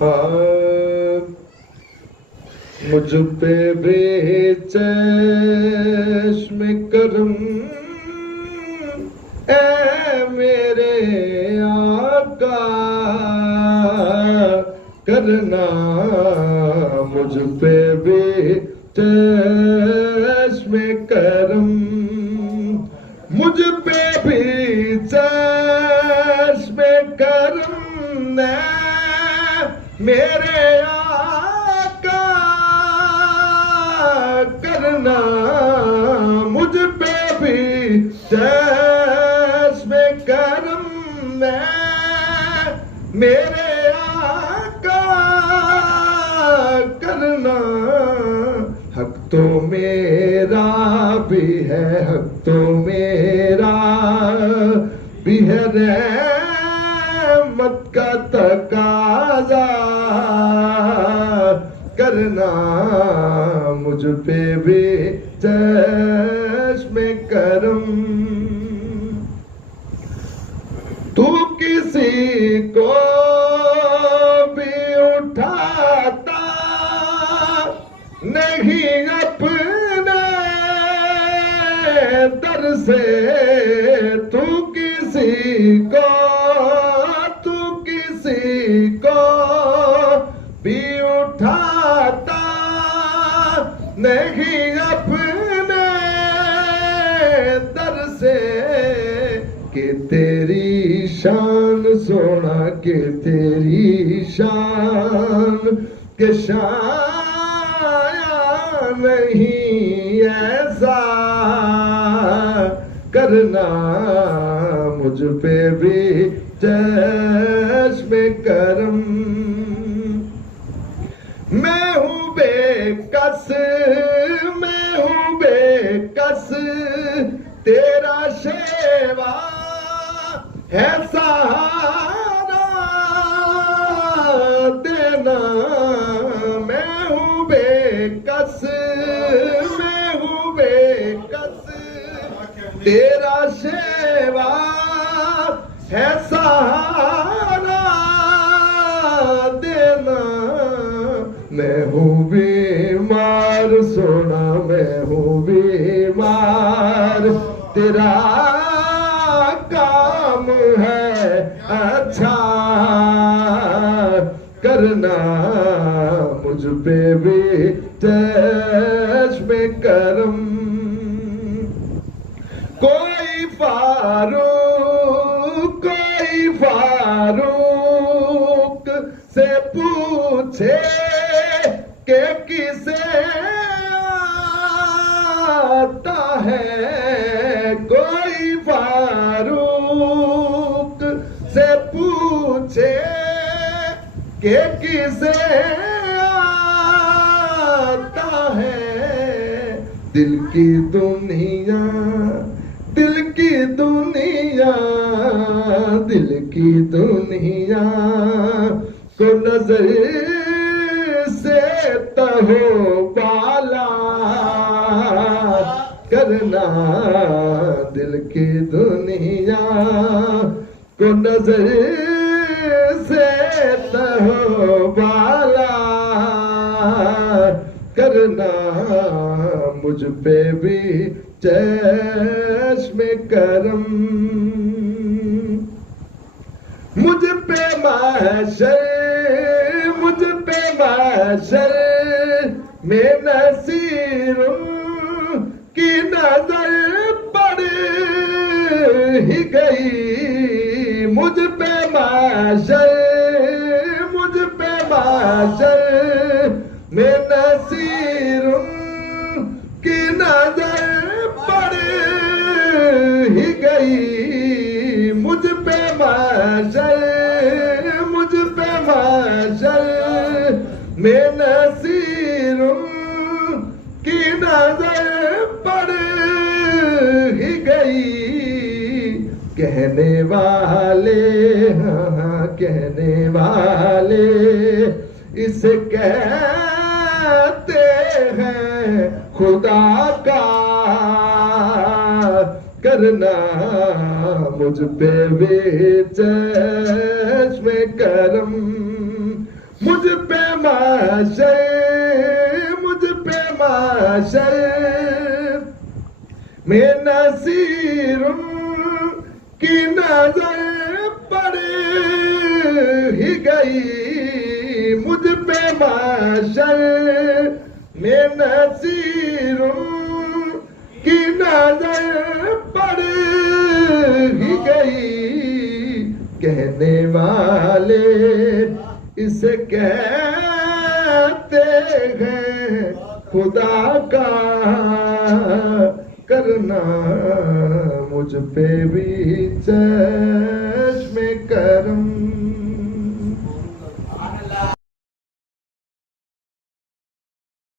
हाँ, मुझ पे भी चश्म करम ऐ मेरे आका करना, मुझ पे भी चश्म करम, मुझ पे भी चश्म करम ऐ मेरे आका करना, मुझ पे भी चश्म करम है मेरे आका करना। हक तो मेरा भी है, हक तो मेरा भी है, रहमत का तकाजा करना, मुझ पे भी चश्म करम। तू किसी को भी उठाता नहीं अपने दर से, तू किसी को भी उठाता नहीं अपने दर से, कि तेरी शान सोना, कि तेरी शान के शाया नहीं ऐसा करना, मुझ पे भी चश्म करम। मैं हूँ बेकस, मैं हूँ बेकस, तेरा शेवा है सहारा देना। मैं हूँ बेकस, मैं हूँ बेकस, तेरा शेवा है सहारा देना। मैं हूँ बीमार सोना, मैं हूँ बीमार, तेरा काम है अच्छा करना, मुझ पे भी चश्म करम। कोई फारूक से पूछे के किसे आता है, कोई फारूक से पूछे के किसे आता है। दिल की दुनिया, दिल की दुनिया, दिल की दुनिया को नजर से तहो बाला करना, दिल की दुनिया को नजर से तहो बाला करना, मुझ पे भी चश्म करम। मुझ पे महशर, मुझ पे महशर में नसीरों की नजर पड़ ही गई। मुझ पे महशर, मुझ पे महशर में नसीरों की नजर पड़ ही गई। मुझ पे महशर, मुझ पे महशर में नसीरों की नजर पड़ ही गई। कहने वाले, हाँ कहने वाले इसे कहते हैं खुदा का करना, मुझ पे भी चश्म करम। मुझ महशर, मुझ पे महशर में नसीरुन की नजर पड़ ही गई, मुझ पे महशर में नसीरुन की नजर पड़ ही गई। कहने वाले इसे कहते हैं खुदा का करना, मुझ पे भी चश्म